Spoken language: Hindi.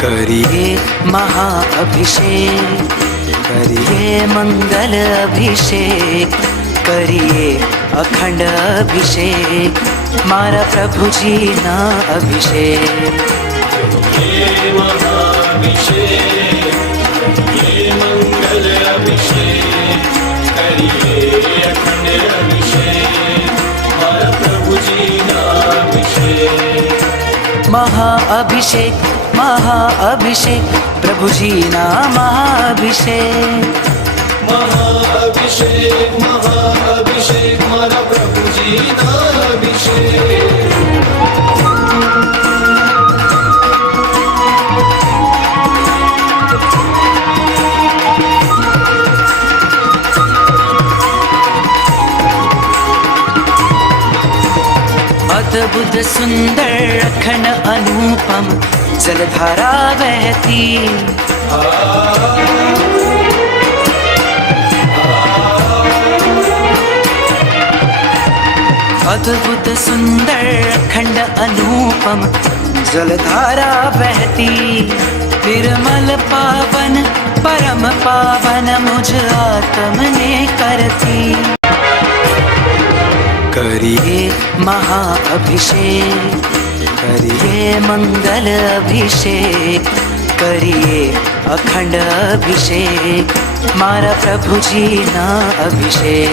करिए महाअभिषेक, करिए मंगल अभिषेक, करिए अखंड अभिषेक, मारा प्रभु जी ना अभिषेक। ये महाअभिषेक, ये मंगल अभिषेक, करिए अखंड अभिषेक, मारा प्रभु जी ना अभिषेक। महाअभिषेक, महाअभिषेक, प्रभु जी ना महाअभिषेक। महाअभिषेक, महाअभिषेक, मारा प्रभु जी ना अभिषेक। अद्भुत सुंदर अखंड अनुपम जलधारा बहती, अद्भुत सुंदर अखंड अनुपम जलधारा बहती, निर्मल पावन परम पावन मुझ आत्म ने करती। करिए महाअभिषेक, करिए मंगल अभिषेक, करिए अखंड अभिषेक, मारा प्रभु जी ना अभिषेक।